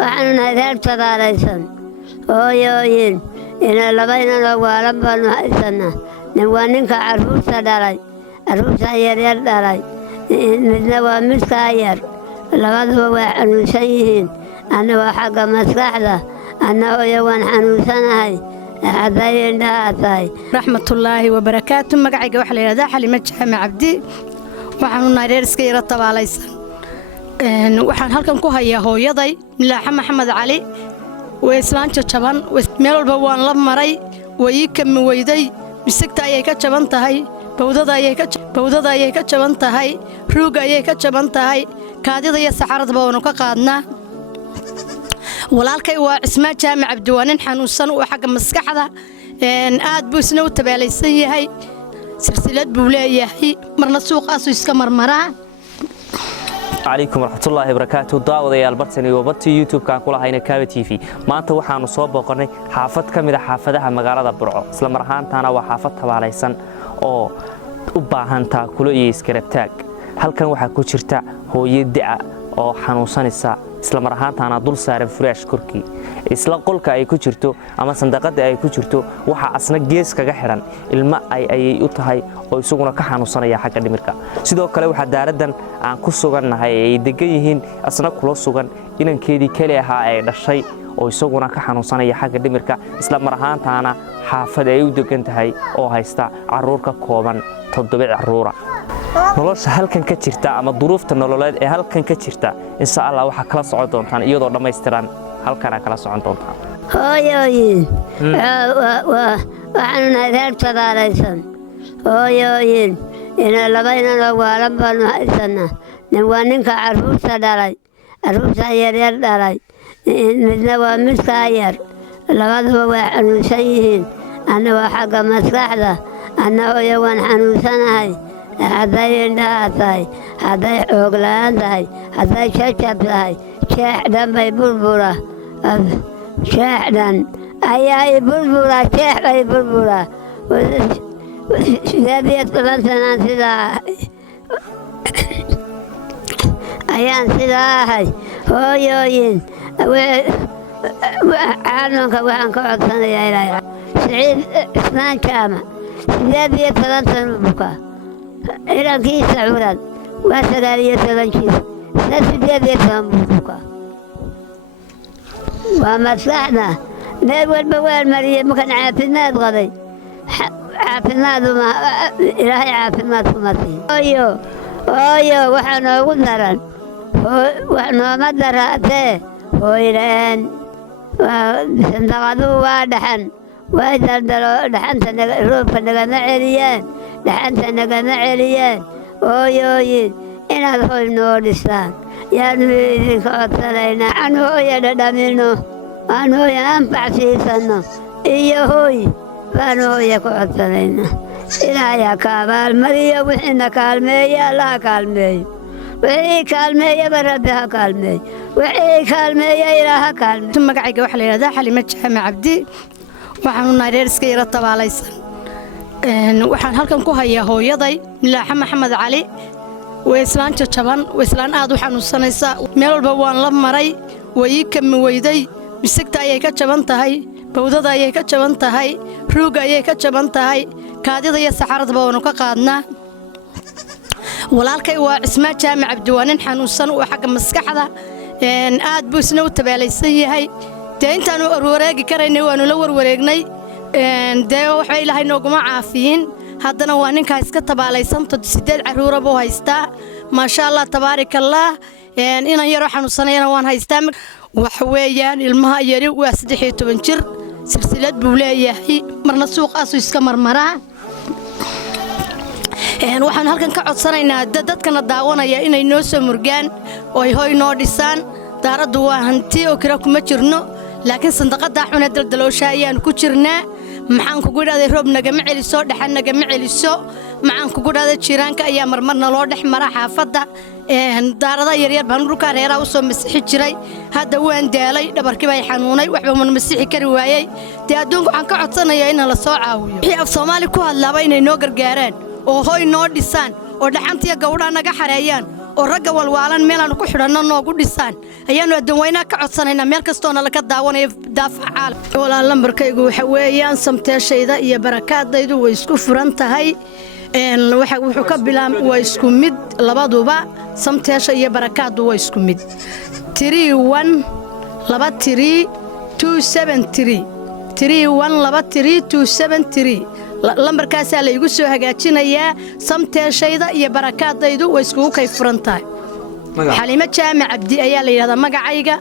waxaanu reer tabaalaysan hooyooyin ina labaynanoo waalan baanu haysanaa nin waa ninka carruurta dhalay carruurta yaryar dhalay midna waa midkaa yar labaduba way xanuunsan yihiin anna waa xagga maskaxda anna hooyo waan xanuunsanahay hadday indhaha tahay raxmatullaahi wabarakaatu magacayga waxaa la yidhahdaa xalimo jaame cabdi waxaanu nahay reer iska yaro tabaalaysan waxaan halkan ku hayaa hooyaday milaaxa maxamed cali way islaanta jaban meel walba waan la maray way ii kami weyday misigta ayay ka jaban tahay bawdada ayay ka jaban tahay ruuga ayay ka jaban tahay kaadida iyo saxaradaba waanu ka qaadnaa walaalkay waa cismaan jaame cabdi waa nin xanuunsan oo xagga maskaxda aad buu isna u tabaalaysan yahay silsilad buu leeyahay marna suuqaasuu iska marmaraa عليكم ورحمة الله وبركاته دعوة يا البرتني وبرتي يوتيوب كان كلها هنا كابي تي في ما أنت وحنا صوب وقرني حافظ كم حافظها مقالة برعو سلام رهان تانا وحافظها على سن أو أباهن تا كله يسكربتاك هل كان واحد كوشرتا هو يدعى أو حنوصان الساعة سلام رهان تانا دول سعر فريش كركي إسلام قولك أي كوشرتو أما صندوقات أي كوشرتو وح أصلا جيس كجحرا الماء أي يطهي oo isaguna ka xanuunsanaya xagga dhimirka sidoo kale waxa daaradan aan ku sugannahay ay degan yihiin asna kula sugan inankeedii kale ahaa ay dhashay oo isaguna ka xanuunsanaya xagga dhimirka isla mar ahaantaana xaafad ay u degan tahay oo haysta caruur ka kooban 7 caruura nolosha halkan ka jirta ama duruufta nololeed ee halkan ka jirta insha Allah waxa kala socon doontaan iyadoo dhameystiran halkan kala socon doontaan hooyooyin waxaanu reer tabaalaysan hooyooyin ina labaynanoo waalan baanu haysanaa nin waa ninka carruurta dhalay carruurta yaryar dhalay midna waa midkaa yar labaduba way xanuunsan yihiin anna waa xagga maskaxda anna hooyo waan xanuunsanahay hadday indhaha tahay hadday xoog la'aan tahay hadday jajab tahay jeexdhan bay burbura jeexdhan ayaa i burbura jeex bay burbura sideed toban sidaa ayaan sidaa ahay hooyooyin xanuunka waxaan ka codsanayaa ilaahay siciid isnaan jaama 8 sano bukaa ilankiisa curad waa 9 jir isna 8 sano bukaa waa maskaxda meel walba waan mariyey markaan caafimaad qabay caafimaad ilaahay caafimaad kuma siin hooyo waxaa noogu daran wax nooma daraatee hooylaan sandaqaduhu waa dhaxan waa daldalo dhaxanta roobka nagama celiyaan dhaxanta nagama celiyaan hooyooyin inaad hoy noo dhisaan yaanu idinka codsanaynaa aan hooya dhadhamino aan hooya anfac siisanno iyo hooy baanu hooya ku codsanaynaa ilaahay ka abaalmariyo wixiina kaalmeeya allaha kaalmeeyo wixii kaalmeeyaba rabbi ha kaalmeeyo wixii kaalmeeya ilaaha kaalmeeyo magacayga waxaa la yidhahdaa xalimo jaame cabdi waxaanu nahay reer iska yaro tabaalaysan waxaan halkan ku hayaa hooyaday milaaxa maxamed cali way islaanta jaban way islaan aad u xanuunsanaysa meel walba waan la maray way ii kami weyday misigta ayay ka jaban tahay bawdada ayay ka jaban tahay ruuga ayay ka jaban tahay kaadida iyo saxaradaba waanu ka qaadnaa walaalkay waa cismaan jaame cabdi waa nin xanuunsan oo xagga maskaxda aad buu isna u tabaalaysan yahay dee intaanu warwareegi karaynay waanu la warwareegnay dee waxa ilaahay nooguma caafiyin haddana waa ninkaa iska tabaalaysan 8 caruura buu haystaa maasha Allah tabaarakallah inan yaroo xanuunsanayna waan haystaa waxa weeyaan ilmaha yari waa 13 jir silsilad buu leeyahay marna suuqaasuu iska marmaraa waxaan halkan ka codsanaynaa dadkana daawanaya inay noo soo murgaan oo ay hoy noo dhisaan daaraddu waa hanti oo kira kuma jirno laakiin sandaqada xuna daldaloosha ayaan ku jirnaa maxaan kugu dhaaday roob nagama celiso dhaxan nagama celiso maxaan kugu dhaaday jiraanka ayaa marmarna loo dhex mara xaafadda daarada yaryar baan dhulka reeraha u soo masixi jiray hadda waan daalay dhabarkii bay xanuunay waxba ma masixi kari waayay tii adduunka waxaan ka codsanayaa in la soo caawiyo wixii af Soomaali ku hadlaaba inay noo gargaaraan oo hoy noo dhisaan oo dhaxantiya gowdha naga xareeyaan oo ragga walwaalan meel aan ku xidhanno noogu dhisaan ayaanu adduunweynaha ka codsanaynaa meel kastoona laga daawanayo daafaca caalamka walaal lambarkaygu waxa weeyaan samteeshayda iyo barakaadaydu way isku furan tahay wuxuu ka bilaab waa isku mid labaduba samteesha iyo barakaadu waa isku mid 3123 lambarkaasaa la igu soo hagaajinayaa samteeshayda iyo barakaadaydu way iskugu kay furan tahay xaliimo jaamac cabdi ayaa la yidhahdaa magacayga